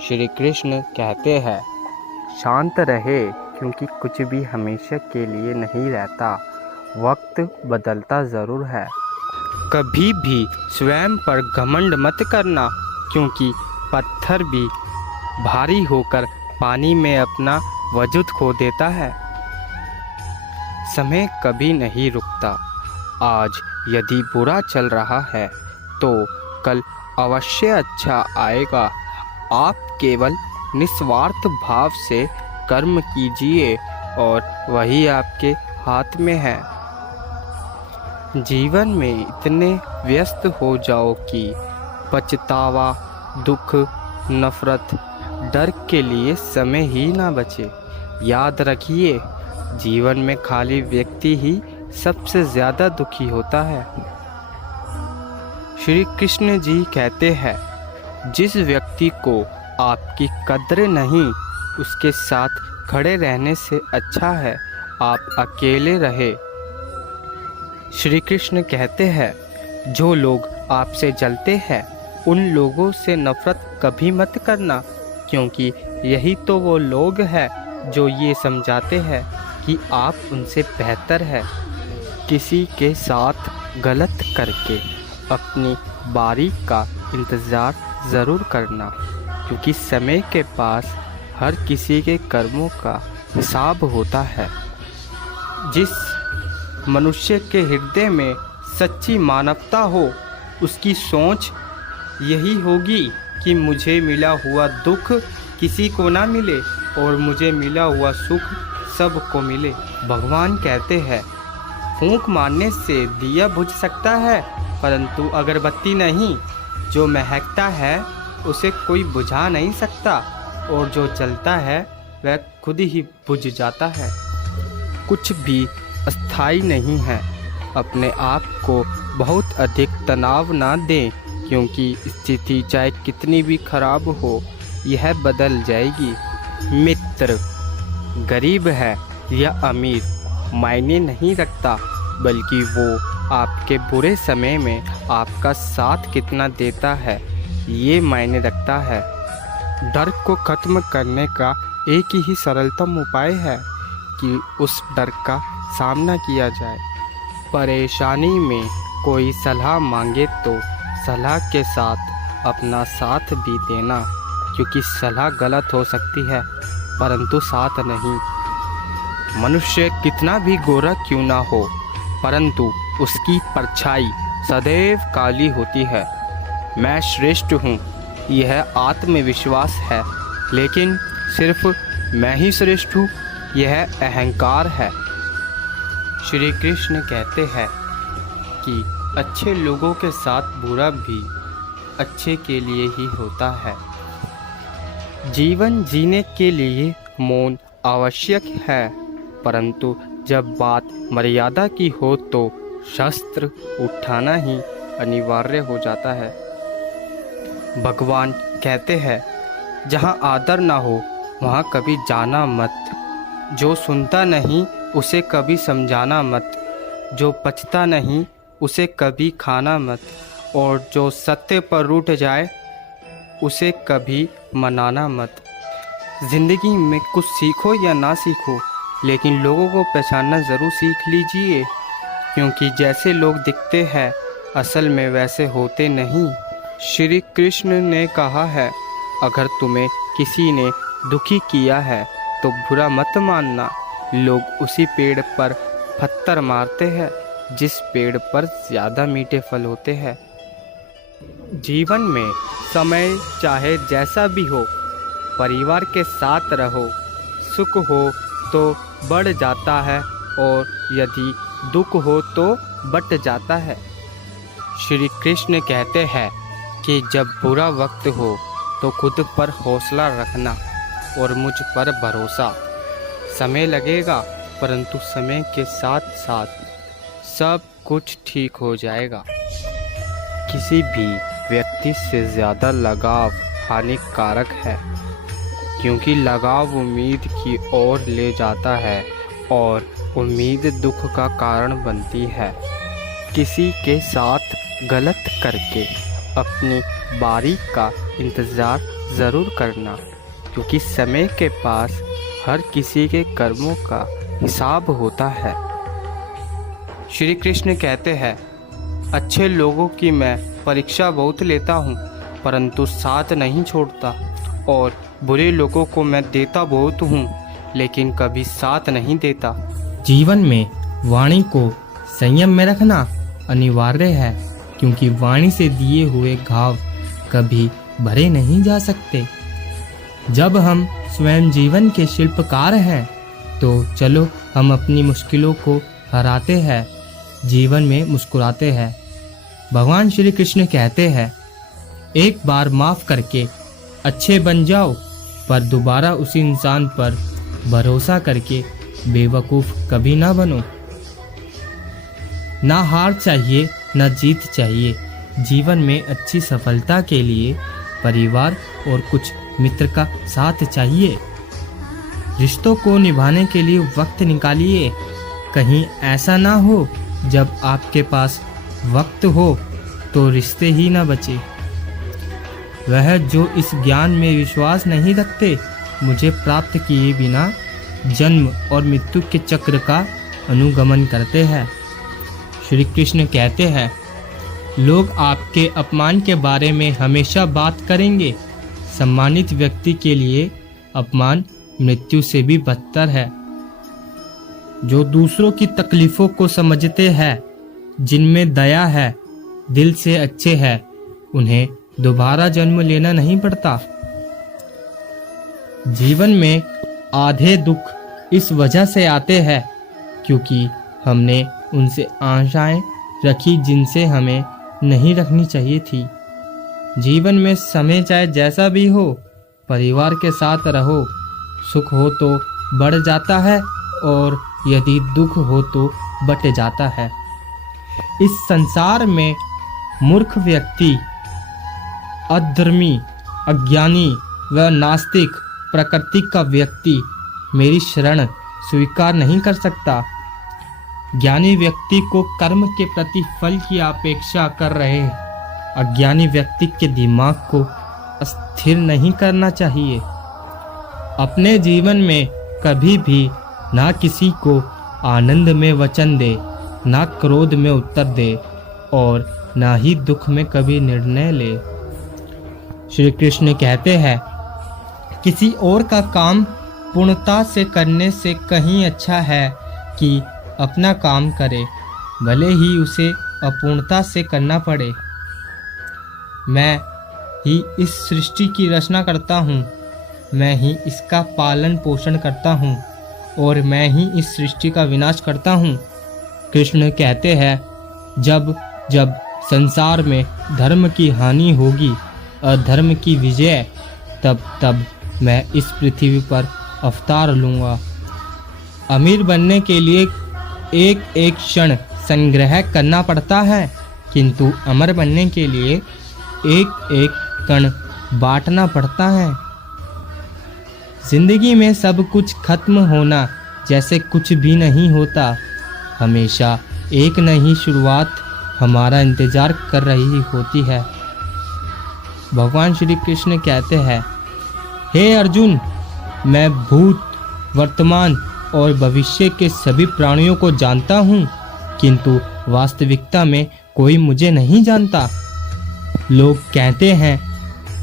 श्री कृष्ण कहते हैं, शांत रहे क्योंकि कुछ भी हमेशा के लिए नहीं रहता। वक्त बदलता ज़रूर है। कभी भी स्वयं पर घमंड मत करना क्योंकि पत्थर भी भारी होकर पानी में अपना वजूद खो देता है। समय कभी नहीं रुकता। आज यदि बुरा चल रहा है तो कल अवश्य अच्छा आएगा। आप केवल निस्वार्थ भाव से कर्म कीजिए और वही आपके हाथ में है। जीवन में इतने व्यस्त हो जाओ कि पछतावा, दुख, नफरत, डर के लिए समय ही ना बचे। याद रखिए, जीवन में खाली व्यक्ति ही सबसे ज़्यादा दुखी होता है। श्री कृष्ण जी कहते हैं, जिस व्यक्ति को आपकी कद्र नहीं, उसके साथ खड़े रहने से अच्छा है आप अकेले रहे। श्री कृष्ण कहते हैं, जो लोग आपसे जलते हैं उन लोगों से नफरत कभी मत करना क्योंकि यही तो वो लोग हैं जो ये समझाते हैं कि आप उनसे बेहतर है। किसी के साथ गलत करके अपनी बारी का इंतज़ार ज़रूर करना क्योंकि समय के पास हर किसी के कर्मों का हिसाब होता है। जिस मनुष्य के हृदय में सच्ची मानवता हो उसकी सोच यही होगी कि मुझे मिला हुआ दुख किसी को ना मिले और मुझे मिला हुआ सुख सबको मिले। भगवान कहते हैं, फूंक मारने से दिया बुझ सकता है परंतु अगरबत्ती नहीं। जो महकता है उसे कोई बुझा नहीं सकता और जो जलता है वह खुद ही बुझ जाता है। कुछ भी अस्थाई नहीं है। अपने आप को बहुत अधिक तनाव ना दें क्योंकि स्थिति चाहे कितनी भी खराब हो यह बदल जाएगी। मित्र गरीब है या अमीर मायने नहीं रखता, बल्कि वो आपके बुरे समय में आपका साथ कितना देता है ये मायने रखता है। डर को ख़त्म करने का एक ही सरलतम उपाय है कि उस डर का सामना किया जाए। परेशानी में कोई सलाह मांगे तो सलाह के साथ अपना साथ भी देना क्योंकि सलाह गलत हो सकती है परंतु साथ नहीं। मनुष्य कितना भी गोरा क्यों ना हो परंतु उसकी परछाई सदैव काली होती है। मैं श्रेष्ठ हूँ यह आत्मविश्वास है, लेकिन सिर्फ मैं ही श्रेष्ठ हूँ यह अहंकार है। श्री कृष्ण कहते हैं कि अच्छे लोगों के साथ बुरा भी अच्छे के लिए ही होता है। जीवन जीने के लिए मौन आवश्यक है परंतु जब बात मर्यादा की हो तो शस्त्र उठाना ही अनिवार्य हो जाता है। भगवान कहते हैं, जहाँ आदर ना हो वहाँ कभी जाना मत। जो सुनता नहीं उसे कभी समझाना मत। जो पचता नहीं उसे कभी खाना मत। और जो सत्य पर रूठ जाए उसे कभी मनाना मत। ज़िंदगी में कुछ सीखो या ना सीखो लेकिन लोगों को पहचानना ज़रूर सीख लीजिए क्योंकि जैसे लोग दिखते हैं असल में वैसे होते नहीं। श्री कृष्ण ने कहा है, अगर तुम्हें किसी ने दुखी किया है तो बुरा मत मानना। लोग उसी पेड़ पर पत्थर मारते हैं जिस पेड़ पर ज़्यादा मीठे फल होते हैं। जीवन में समय चाहे जैसा भी हो परिवार के साथ रहो। सुख हो तो बढ़ जाता है और यदि दुख हो तो बट जाता है। श्री कृष्ण कहते हैं कि जब बुरा वक्त हो तो खुद पर हौसला रखना और मुझ पर भरोसा। समय लगेगा परंतु समय के साथ साथ सब कुछ ठीक हो जाएगा। किसी भी व्यक्ति से ज़्यादा लगाव हानिकारक है क्योंकि लगाव उम्मीद की ओर ले जाता है और उम्मीद दुख का कारण बनती है। किसी के साथ गलत करके अपनी बारी का इंतज़ार ज़रूर करना, क्योंकि समय के पास हर किसी के कर्मों का हिसाब होता है। श्री कृष्ण कहते हैं, अच्छे लोगों की मैं परीक्षा बहुत लेता हूँ, परंतु साथ नहीं छोड़ता, और बुरे लोगों को मैं देता बहुत हूँ, लेकिन कभी साथ नहीं देता। जीवन में वाणी को संयम में रखना अनिवार्य है, क्योंकि वाणी से दिए हुए घाव कभी भरे नहीं जा सकते। जब हम स्वयं जीवन के शिल्पकार हैं, तो चलो हम अपनी मुश्किलों को हराते हैं, जीवन में मुस्कुराते हैं। भगवान श्री कृष्ण कहते हैं, एक बार माफ करके अच्छे बन जाओ, पर दोबारा उसी इंसान पर भरोसा करके बेवकूफ़ कभी ना बनो। ना हार चाहिए ना जीत चाहिए। जीवन में अच्छी सफलता के लिए परिवार और कुछ मित्र का साथ चाहिए। रिश्तों को निभाने के लिए वक्त निकालिए। कहीं ऐसा ना हो जब आपके पास वक्त हो तो रिश्ते ही ना बचे। वह जो इस ज्ञान में विश्वास नहीं रखते, मुझे प्राप्त किए बिना जन्म और मृत्यु के चक्र का अनुगमन करते हैं। श्री कृष्ण कहते हैं, लोग आपके अपमान के बारे में हमेशा बात करेंगे। सम्मानित व्यक्ति के लिए अपमान मृत्यु से भी बदतर है। जो दूसरों की तकलीफों को समझते हैं, जिनमें दया है, दिल से अच्छे हैं, उन्हें दोबारा जन्म लेना नहीं पड़ता। जीवन में आधे दुख इस वजह से आते हैं क्योंकि हमने उनसे आशाएं रखी जिनसे हमें नहीं रखनी चाहिए थी। जीवन में समय चाहे जैसा भी हो, परिवार के साथ रहो। सुख हो तो बढ़ जाता है और यदि दुख हो तो बट जाता है। इस संसार में मूर्ख व्यक्ति, अधर्मी, अज्ञानी व नास्तिक प्रकृति का व्यक्ति मेरी शरण स्वीकार नहीं कर सकता। ज्ञानी व्यक्ति को कर्म के प्रति फल की अपेक्षा कर रहे अज्ञानी व्यक्ति के दिमाग को स्थिर नहीं करना चाहिए। अपने जीवन में कभी भी ना किसी को आनंद में वचन दे, ना क्रोध में उत्तर दे और ना ही दुख में कभी निर्णय ले। श्री कृष्ण कहते हैं, किसी और का काम पूर्णता से करने से कहीं अच्छा है कि अपना काम करे, भले ही उसे अपूर्णता से करना पड़े। मैं ही इस सृष्टि की रचना करता हूँ, मैं ही इसका पालन पोषण करता हूँ और मैं ही इस सृष्टि का विनाश करता हूँ। कृष्ण कहते हैं, जब जब संसार में धर्म की हानि होगी, अधर्म की विजय, तब तब मैं इस पृथ्वी पर अवतार लूँगा। अमीर बनने के लिए एक एक क्षण संग्रह करना पड़ता है, किंतु अमर बनने के लिए एक एक कण बांटना पड़ता है। जिंदगी में सब कुछ खत्म होना जैसे कुछ भी नहीं होता। हमेशा एक नई शुरुआत हमारा इंतजार कर रही होती है। भगवान श्री कृष्ण कहते हैं, हे अर्जुन, मैं भूत, वर्तमान और भविष्य के सभी प्राणियों को जानता हूँ, किंतु वास्तविकता में कोई मुझे नहीं जानता। लोग कहते हैं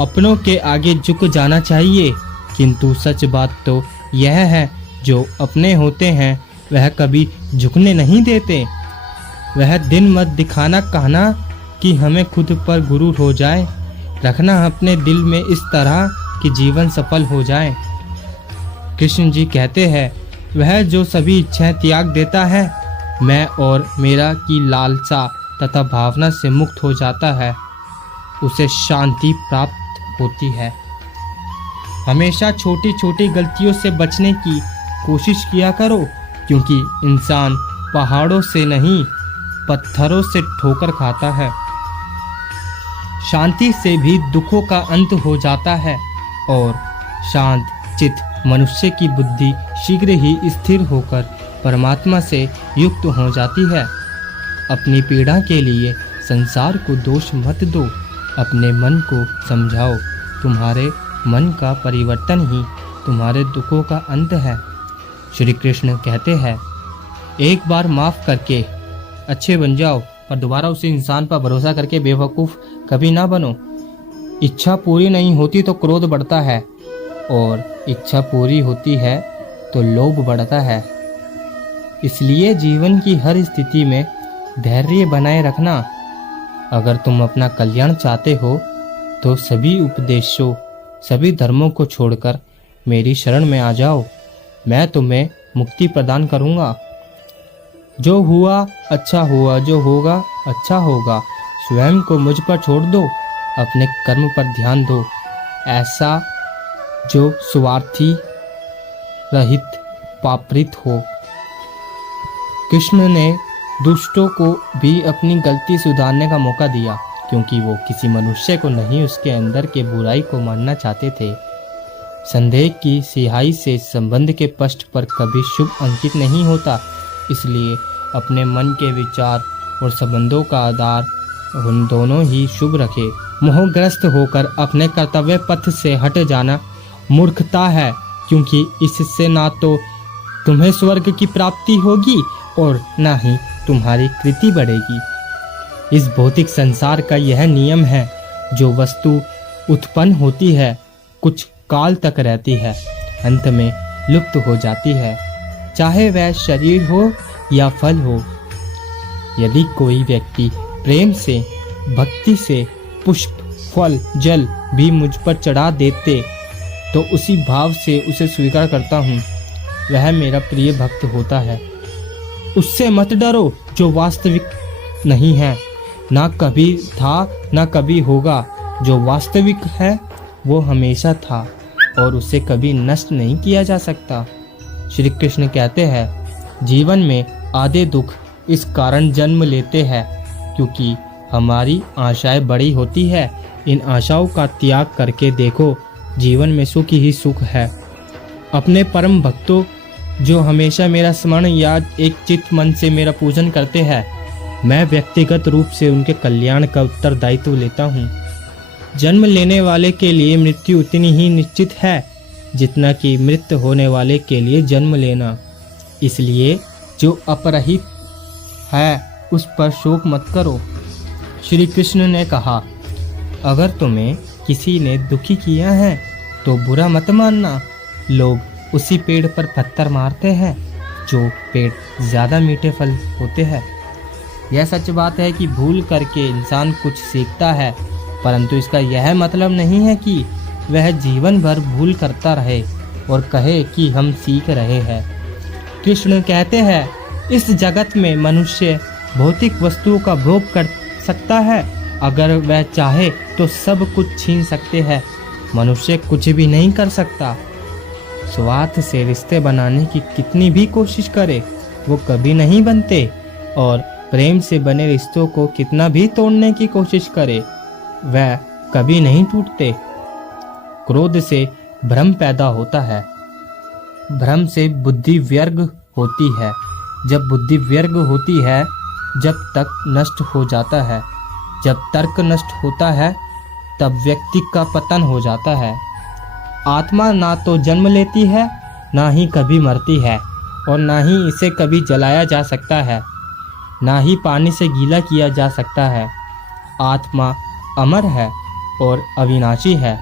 अपनों के आगे झुक जाना चाहिए, किंतु सच बात तो यह है, जो अपने होते हैं वह कभी झुकने नहीं देते। वह दिन मत दिखाना कहना कि हमें खुद पर गुरूर हो जाए, रखना अपने दिल में इस तरह कि जीवन सफल हो जाए। कृष्ण जी कहते हैं, वह जो सभी इच्छाएं त्याग देता है, मैं और मेरा की लालसा तथा भावना से मुक्त हो जाता है, उसे शांति प्राप्त होती है। हमेशा छोटी छोटी गलतियों से बचने की कोशिश किया करो, क्योंकि इंसान पहाड़ों से नहीं पत्थरों से ठोकर खाता है। शांति से भी दुखों का अंत हो जाता है और शांत चित्त मनुष्य की बुद्धि शीघ्र ही स्थिर होकर परमात्मा से युक्त हो जाती है। अपनी पीड़ा के लिए संसार को दोष मत दो, अपने मन को समझाओ, तुम्हारे मन का परिवर्तन ही तुम्हारे दुखों का अंत है। श्री कृष्ण कहते हैं, एक बार माफ करके अच्छे बन जाओ, पर दोबारा उसी इंसान पर भरोसा करके बेवकूफ़ कभी ना बनो। इच्छा पूरी नहीं होती तो क्रोध बढ़ता है, और इच्छा पूरी होती है तो लोभ बढ़ता है। इसलिए जीवन की हर स्थिति में धैर्य बनाए रखना। अगर तुम अपना कल्याण चाहते हो तो सभी उपदेशों, सभी धर्मों को छोड़कर मेरी शरण में आ जाओ। मैं तुम्हें मुक्ति प्रदान करूंगा। जो हुआ अच्छा हुआ, जो होगा अच्छा होगा। स्वयं को मुझ पर छोड़ दो, अपने कर्म पर ध्यान दो। ऐसा जो स्वार्थी रहित पापरहित हो। कृष्ण ने दुष्टों को भी अपनी गलती सुधारने का मौका दिया, क्योंकि वो किसी मनुष्य को नहीं, उसके अंदर के बुराई को मानना चाहते थे। संदेह की सिहाई से संबंध के पृष्ठ पर कभी शुभ अंकित नहीं होता। इसलिए अपने मन के विचार और संबंधों का आधार उन दोनों ही शुभ रखे। मोहग्रस्त होकर अपने कर्तव्य पथ से हट जाना मूर्खता है, क्योंकि इससे ना तो तुम्हें स्वर्ग की प्राप्ति होगी और ना ही तुम्हारी कृति बढ़ेगी। इस भौतिक संसार का यह नियम है, जो वस्तु उत्पन्न होती है कुछ काल तक रहती है, अंत में लुप्त हो जाती है, चाहे वह शरीर हो या फल हो। यदि कोई व्यक्ति प्रेम से, भक्ति से पुष्प, फल, जल भी मुझ पर चढ़ा देते तो उसी भाव से उसे स्वीकार करता हूँ। वह मेरा प्रिय भक्त होता है। उससे मत डरो जो वास्तविक नहीं है, ना कभी था ना कभी होगा। जो वास्तविक है वो हमेशा था और उसे कभी नष्ट नहीं किया जा सकता। श्री कृष्ण कहते हैं, जीवन में आधे दुख इस कारण जन्म लेते हैं क्योंकि हमारी आशाएं बड़ी होती है। इन आशाओं का त्याग करके देखो, जीवन में सुख ही सुख है। अपने परम भक्तों जो हमेशा मेरा स्मरण या एक चित्त मन से मेरा पूजन करते हैं, मैं व्यक्तिगत रूप से उनके कल्याण का उत्तरदायित्व लेता हूँ। जन्म लेने वाले के लिए मृत्यु उतनी ही निश्चित है जितना कि मृत होने वाले के लिए जन्म लेना। इसलिए जो अपरहित है उस पर शोक मत करो। श्री कृष्ण ने कहा, अगर तुम्हें किसी ने दुखी किया है तो बुरा मत मानना। लोग उसी पेड़ पर पत्थर मारते हैं जो पेड़ ज़्यादा मीठे फल होते हैं। यह सच बात है कि भूल करके इंसान कुछ सीखता है, परंतु इसका यह मतलब नहीं है कि वह जीवन भर भूल करता रहे और कहे कि हम सीख रहे हैं। कृष्ण कहते हैं, इस जगत में मनुष्य भौतिक वस्तुओं का भोग कर सकता है। अगर वह चाहे तो सब कुछ छीन सकते हैं। मनुष्य कुछ भी नहीं कर सकता। स्वार्थ से रिश्ते बनाने की कितनी भी कोशिश करे वो कभी नहीं बनते, और प्रेम से बने रिश्तों को कितना भी तोड़ने की कोशिश करे वह कभी नहीं टूटते। क्रोध से भ्रम पैदा होता है, भ्रम से बुद्धि व्यर्ग होती है। जब बुद्धि व्यर्ग होती है जब तक नष्ट हो जाता है। जब तर्क नष्ट होता है तब व्यक्ति का पतन हो जाता है। आत्मा ना तो जन्म लेती है, ना ही कभी मरती है, और ना ही इसे कभी जलाया जा सकता है, ना ही पानी से गीला किया जा सकता है। आत्मा अमर है और अविनाशी है।